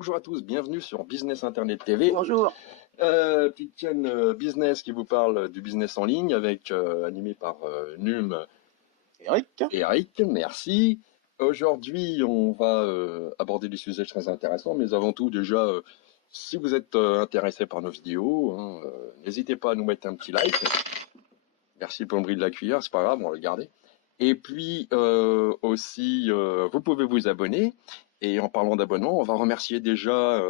Bonjour à tous, bienvenue sur Business Internet TV. Bonjour. Petite chaîne business qui vous parle du business en ligne avec animé par Num Eric. et Eric. Merci. Aujourd'hui, on va aborder des sujets très intéressants, mais avant tout, déjà, si vous êtes intéressé par nos vidéos, hein, n'hésitez pas à nous mettre un petit like. Merci pour le bruit de la cuillère, c'est pas grave, on va le garder. Et puis aussi, vous pouvez vous abonner. Et en parlant d'abonnement, on va remercier déjà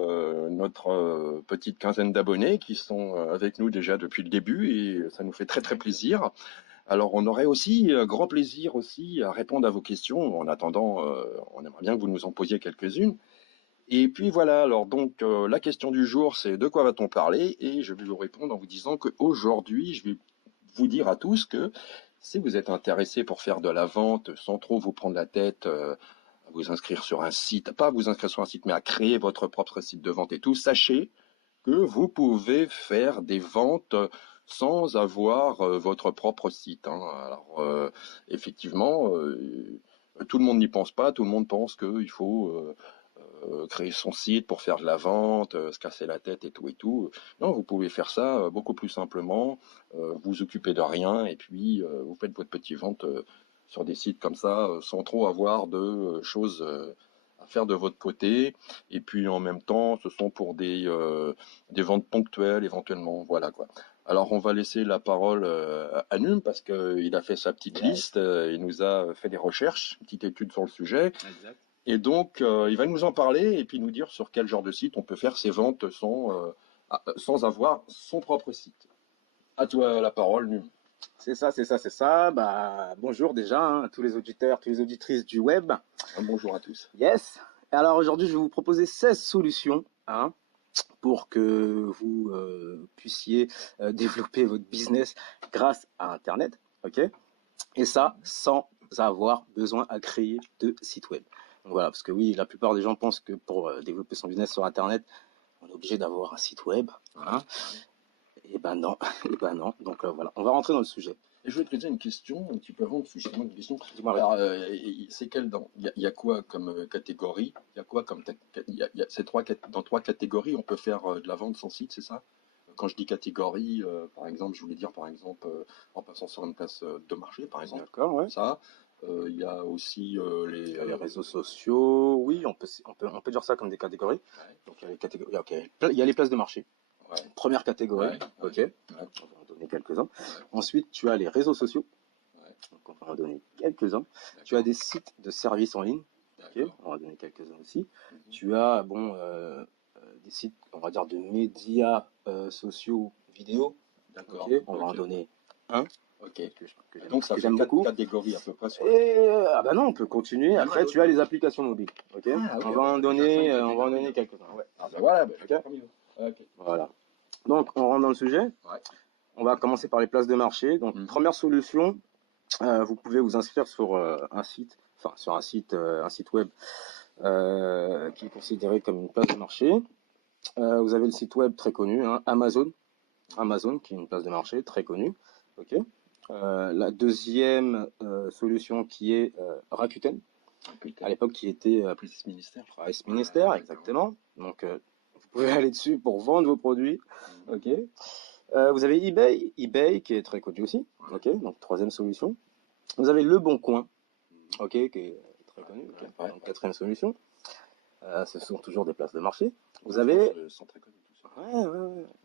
notre petite quinzaine d'abonnés qui sont avec nous déjà depuis le début et ça nous fait très très plaisir. Alors on aurait aussi grand plaisir aussi à répondre à vos questions. En attendant, on aimerait bien que vous nous en posiez quelques-unes. Et puis voilà, alors donc la question du jour c'est de quoi va-t-on parler? Et je vais vous répondre en vous disant qu'aujourd'hui je vais vous dire à tous que si vous êtes intéressé pour faire de la vente sans trop vous prendre la tête, à vous inscrire sur un site, pas à vous inscrire sur un site, mais à créer votre propre site de vente et tout, sachez que vous pouvez faire des ventes sans avoir votre propre site, hein. Alors effectivement, tout le monde n'y pense pas, tout le monde pense qu'il faut créer son site pour faire de la vente, se casser la tête et tout et tout. Non, vous pouvez faire ça beaucoup plus simplement, vous occupez de rien et puis vous faites votre petite vente sur des sites comme ça sans trop avoir de choses à faire de votre côté. Et puis en même temps, ce sont pour des ventes ponctuelles éventuellement. Voilà quoi. Alors on va laisser la parole à Num parce qu'il a fait sa petite liste, il nous a fait des recherches, une petite étude sur le sujet. Exact. Et donc, il va nous en parler et puis nous dire sur quel genre de site on peut faire ses ventes sans avoir son propre site. À toi la parole, Num. C'est ça. Bah, bonjour déjà à tous les auditeurs, toutes les auditrices du web. Bonjour à tous. Yes. Et alors aujourd'hui, je vais vous proposer 16 solutions pour que vous puissiez développer votre business grâce à Internet. Ok. Et ça, sans avoir besoin à créer de site web. Donc voilà, parce que oui, la plupart des gens pensent que pour développer son business sur Internet, on est obligé d'avoir un site web. Et ben non, Donc voilà, on va rentrer dans le sujet. Et je vais te poser une question un petit peu avant, parce que justement une question. Dis-moi. Alors, c'est quel dans il y a quoi comme catégorie? Il y a quoi comme ces dans trois catégories, on peut faire de la vente sans site, c'est ça? Quand je dis catégorie, par exemple, je voulais dire par exemple en passant sur une place de marché, par exemple. D'accord, ouais. Ça. Il y a aussi les réseaux sociaux, oui, on peut dire ça comme des catégories. Ouais. Donc il y a les catégories, il y a les places de marché. Ouais. Première catégorie, Ouais. ok. Ouais. On va en donner quelques-uns. Ensuite, tu as les réseaux sociaux. Ouais. Donc on va en donner quelques-uns. Tu as des sites de services en ligne. Ok. On va en donner quelques-uns aussi. Tu as des sites, on va dire, de médias sociaux vidéo. D'accord. Okay. On va en donner un. Ok. Donc ça fait quatre catégories à peu près sur ah bah non, on peut continuer. Après, tu as les applications mobiles. Ok. On va en donner quelques-uns. Ouais. Ah bah voilà. Ok. Voilà. Donc on rentre dans le sujet. Ouais. On va commencer par les places de marché. Donc première solution, vous pouvez vous inscrire sur un site, un site web qui est considéré comme une place de marché. Vous avez le site web très connu, Amazon, qui est une place de marché très connue. Ok. La deuxième solution qui est Rakuten, à l'époque qui était Price Ministère. Price Minister, exactement. Donc vous pouvez aller dessus pour vendre vos produits. Ok. Vous avez eBay qui est très connu aussi. Ok. Donc troisième solution. Vous avez Le Bon Coin, ok, qui est très connu. Okay. Donc quatrième solution. Ce sont toujours des places de marché. Vous avez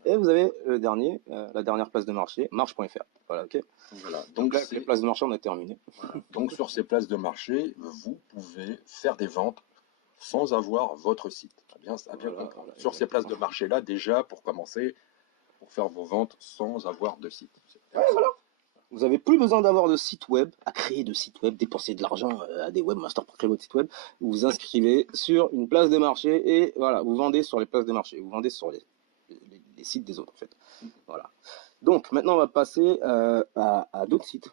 Et vous avez le dernier, la dernière place de marché, marche.fr. Voilà, ok. Voilà. Donc là, les places de marché, on a terminé. Voilà. Donc sur ces places de marché, vous pouvez faire des ventes sans avoir votre site. Bien comprendre. Sur ces places de marché là, déjà pour commencer, pour faire vos ventes sans avoir de site. Voilà. Vous n'avez plus besoin d'avoir de site web, à créer de site web, dépenser de l'argent à des webmasters pour créer votre site web. Vous vous inscrivez sur une place de marché et voilà, vous vendez sur les places de marché. Vous vendez sur les sites des autres en fait. Voilà. Donc maintenant on va passer à d'autres sites.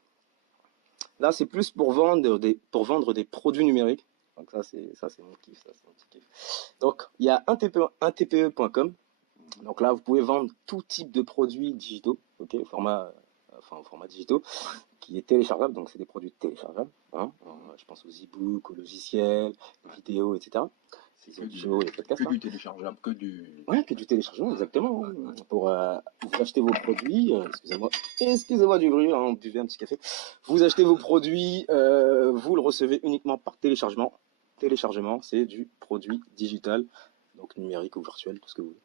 Là c'est plus pour vendre des produits numériques. Donc ça c'est mon kiff, mon petit kiff. Donc il y a un TPE.com. Donc là vous pouvez vendre tout type de produits digitaux, ok, format digitaux, qui est téléchargeable, donc c'est des produits téléchargeables. Je pense aux e-books, aux logiciels, aux vidéos, etc. les audios et les podcasts. Que du téléchargeable, que du... Ouais, que du téléchargement, exactement. Pour vous acheter vos produits, excusez-moi du bruit, hein, buvez un petit café. Vous achetez vos produits, vous le recevez uniquement par téléchargement. Téléchargement, c'est du produit digital, donc numérique ou virtuel, tout ce que vous voulez.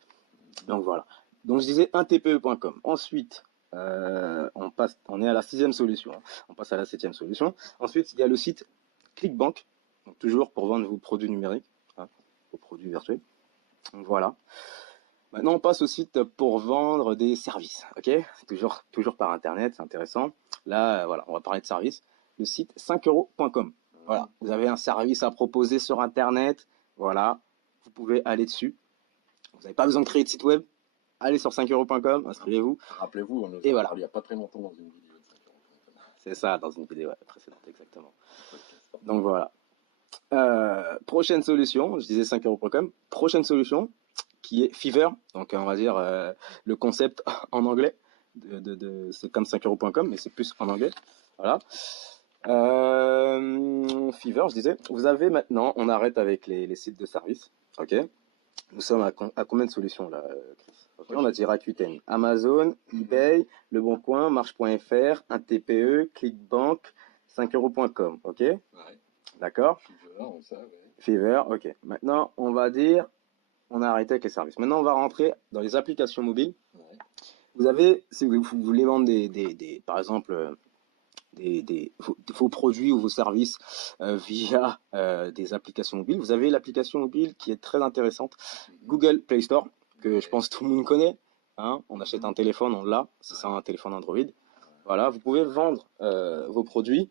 Donc voilà. Donc je disais intpe.com. Ensuite, on est à la 6e solution. On passe à la 7e solution. Ensuite, il y a le site ClickBank, donc toujours pour vendre vos produits numériques, hein, vos produits virtuels. Donc voilà. Maintenant, on passe au site pour vendre des services. Ok, toujours par internet, c'est intéressant. Là, voilà, on va parler de services. Le site 5euros.com. Voilà, vous avez un service à proposer sur internet. Voilà, vous pouvez aller dessus. Vous n'avez pas besoin de créer de site web. Allez sur 5euros.com, inscrivez-vous. Rappelez-vous, on Et voilà. Il n'y a pas très longtemps dans une vidéo de 5 euros. C'est ça, dans une vidéo précédente, exactement. Donc voilà. Prochaine solution, je disais 5euros.com. Prochaine solution, qui est Fiverr. Donc on va dire le concept en anglais. C'est comme 5euros.com, mais c'est plus en anglais. Voilà. Fiverr, je disais. Vous avez maintenant, on arrête avec les sites de services. Ok. Nous sommes à combien de solutions là, Chris? Okay, on a dit Rakuten, Amazon, eBay, Le Bon Coin, Marche.fr, un TPE, Clickbank, 5euros.com. Ok. Ouais. D'accord. Fiverr, on sait, ouais. Fiverr, ok. Maintenant, on va dire, on a arrêté avec les services. Maintenant, on va rentrer dans les applications mobiles. Ouais. Vous avez, si vous voulez vendre par exemple, vos produits ou vos services via des applications mobiles, vous avez l'application mobile qui est très intéressante, Google Play Store, que je pense tout le monde connaît. Hein, on achète un téléphone, on l'a, c'est ça, un téléphone Android. Voilà, vous pouvez vendre vos produits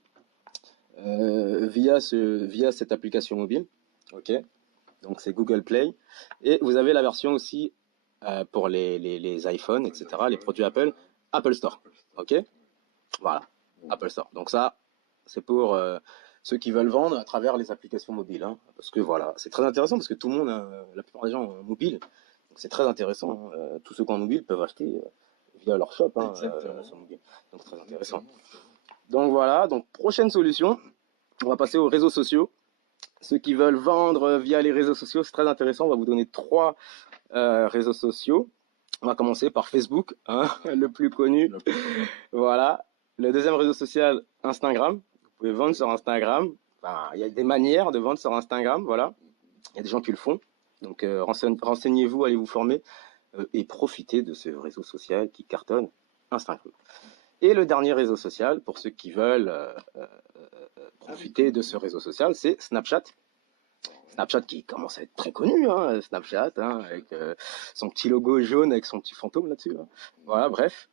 via cette application mobile. Ok, donc c'est Google Play. Et vous avez la version aussi pour les iPhones, etc., les produits Apple Store. Ok, voilà, Apple Store. Donc ça, c'est pour ceux qui veulent vendre à travers les applications mobiles. Hein, parce que voilà, c'est très intéressant parce que tout le monde, la plupart des gens ont mobile. Donc c'est très intéressant. Hein, tous ceux qui ont mobile peuvent acheter via leur shop hein, sur mobile. Donc très intéressant. Donc voilà, donc prochaine solution. On va passer aux réseaux sociaux. Ceux qui veulent vendre via les réseaux sociaux, c'est très intéressant. On va vous donner 3 réseaux sociaux. On va commencer par Facebook, hein, le plus connu. Voilà. Le deuxième réseau social, Instagram. Vous pouvez vendre sur Instagram. Enfin, il y a des manières de vendre sur Instagram. Voilà. Il y a des gens qui le font. Donc renseignez-vous, allez vous former et profitez de ce réseau social qui cartonne, Instagram. Et le dernier réseau social, pour ceux qui veulent profiter de ce réseau social, c'est Snapchat. Snapchat qui commence à être très connu, hein, Snapchat, hein, avec son petit logo jaune avec son petit fantôme là-dessus. Hein. Voilà, bref.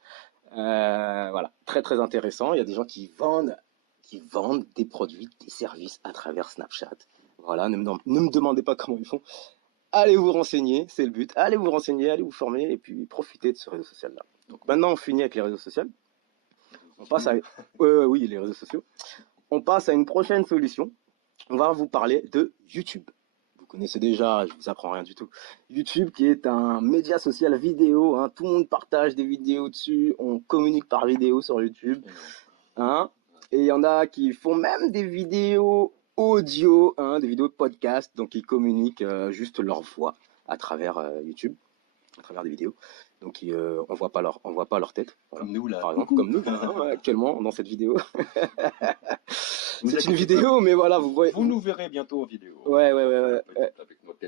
Voilà, très très intéressant. Il y a des gens qui vendent des produits, des services à travers Snapchat. Voilà, ne me demandez pas comment ils font. Allez vous renseigner, c'est le but. Allez vous renseigner, allez vous former et puis profitez de ce réseau social-là. Donc maintenant, on finit avec les réseaux sociaux. On passe à... oui, les réseaux sociaux. On passe à une prochaine solution. On va vous parler de YouTube. Vous connaissez déjà, je vous apprends rien du tout. YouTube qui est un média social vidéo. Hein, tout le monde partage des vidéos dessus. On communique par vidéo sur YouTube. Hein, et il y en a qui font même des vidéos audio, hein, des vidéos de podcast. Donc ils communiquent juste leur voix à travers YouTube, à travers des vidéos. Donc on voit pas leur tête. Voilà. Comme nous là. Par exemple, comme nous hein, actuellement dans cette vidéo. C'est une vidéo, mais voilà, vous voyez. Vous nous verrez bientôt en vidéo. Ouais.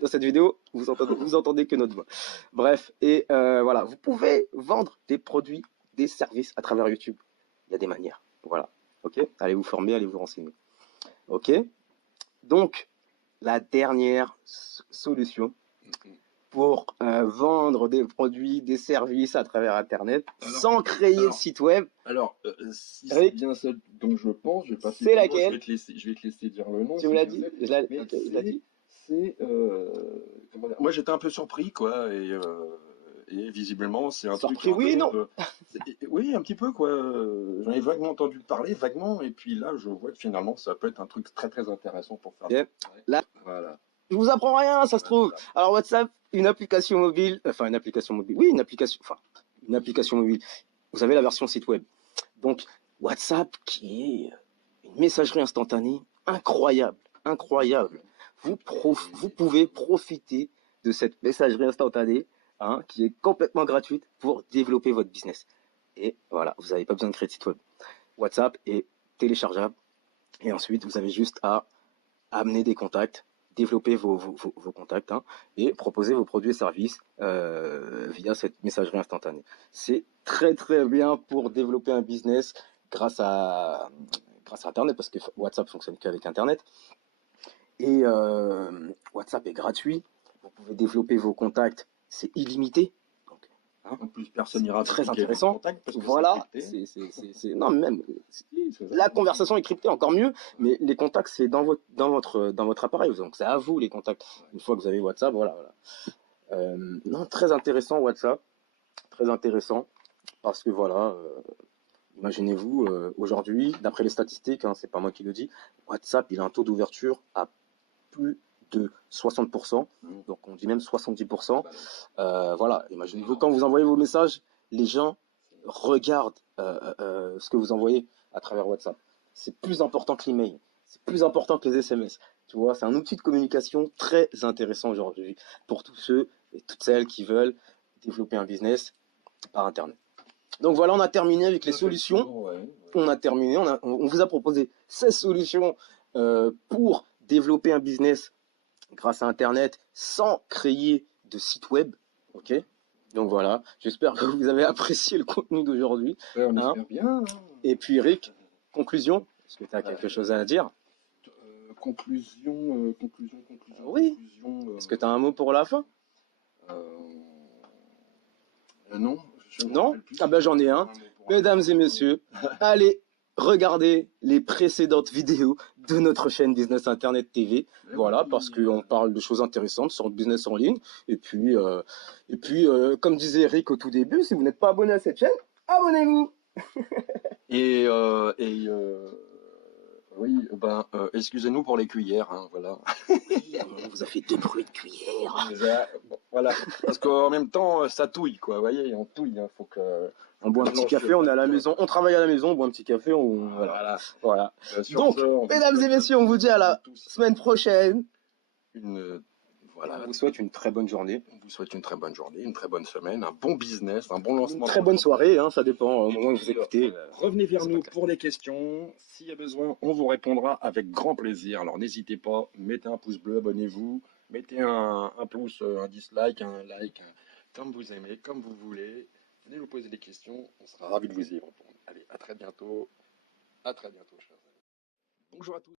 Dans cette vidéo, vous entendez que notre voix. Bref, et voilà, vous pouvez vendre des produits, des services à travers YouTube. Il y a des manières. Voilà. Ok. Allez vous former, allez vous renseigner. Ok. Donc, la dernière solution pour vendre des produits, des services à travers Internet sans créer de site web. Alors, si c'est bien celle dont je pense, je vais pas. C'est laquelle? Je vais te laisser dire le nom. Tu me l'as dit. Je l'ai dit. C'est moi j'étais un peu surpris quoi et visiblement c'est un surpris, truc. Oui, non. Oui, un petit peu quoi. J'en ai vaguement entendu parler, vaguement, et puis là je vois que finalement ça peut être un truc très très intéressant pour faire. Yep. Là. Voilà. Je vous apprends rien, ça se trouve. Alors WhatsApp, une application mobile, oui, une application mobile. Vous avez la version site web. Donc WhatsApp qui est une messagerie instantanée incroyable. vous pouvez profiter de cette messagerie instantanée, hein, qui est complètement gratuite pour développer votre business. Et voilà, vous n'avez pas besoin de créer de site web. WhatsApp est téléchargeable. Et ensuite, vous avez juste à amener des contacts, développer vos contacts, hein, et proposer vos produits et services via cette messagerie instantanée. C'est très très bien pour développer un business grâce à Internet, parce que WhatsApp fonctionne qu'avec Internet. Et WhatsApp est gratuit. Vous pouvez développer vos contacts, c'est illimité. Donc, hein, en plus, personne n'ira très intéressant. Contact parce que voilà, non, mais même la conversation est cryptée, encore mieux. Mais les contacts, c'est dans votre appareil. Donc, c'est à vous les contacts. Une fois que vous avez WhatsApp, voilà. Non, très intéressant WhatsApp, très intéressant parce que voilà. Imaginez-vous, aujourd'hui, d'après les statistiques, hein, c'est pas moi qui le dis, WhatsApp, il a un taux d'ouverture à plus de 60%, donc on dit même 70%. Voilà, imaginez-vous, quand vous envoyez vos messages, les gens regardent ce que vous envoyez à travers WhatsApp. C'est plus important que l'email, c'est plus important que les SMS. Tu vois, c'est un outil de communication très intéressant aujourd'hui pour tous ceux et toutes celles qui veulent développer un business par Internet. Donc voilà, on a terminé avec les solutions. Ouais. On a terminé, on vous a proposé 16 solutions pour développer un business grâce à Internet sans créer de site web. Ok. Donc voilà, j'espère que vous avez apprécié le contenu d'aujourd'hui. Ouais, on espère bien. Hein. Et puis Eric, conclusion, est-ce que tu as quelque chose à dire? Conclusion. Oui. Conclusion, est-ce que tu as un mot pour la fin? Non. Non? Ah ben j'en ai un. Mesdames et messieurs, allez regarder les précédentes vidéos de notre chaîne Business Internet TV. Voilà, parce qu'on parle de choses intéressantes sur le business en ligne. Et puis, comme disait Eric au tout début, si vous n'êtes pas abonné à cette chaîne, abonnez-vous. Oui, excusez-nous pour les cuillères, hein, voilà. On vous a fait 2 bruits de cuillère. Voilà, parce qu'en même temps, ça touille, quoi, vous voyez, on touille, hein, faut que... On boit un petit café, on est à la maison, on travaille à la maison, on boit un petit café, voilà. Donc, mesdames et messieurs, on vous dit à la semaine prochaine. Voilà. On vous souhaite une très bonne journée. On vous souhaite une très bonne journée, une très bonne semaine, un bon business, un bon lancement. Une très bonne soirée, hein, ça dépend au moment où vous écoutez. Revenez vers nous pour les questions. S'il y a besoin, on vous répondra avec grand plaisir. Alors n'hésitez pas, mettez un pouce bleu, abonnez-vous, mettez un pouce, un dislike, un like, comme vous aimez, comme vous voulez. Venez nous poser des questions, on sera ravis de vous y répondre. Allez, à très bientôt. À très bientôt, chers amis. Bonjour à tous.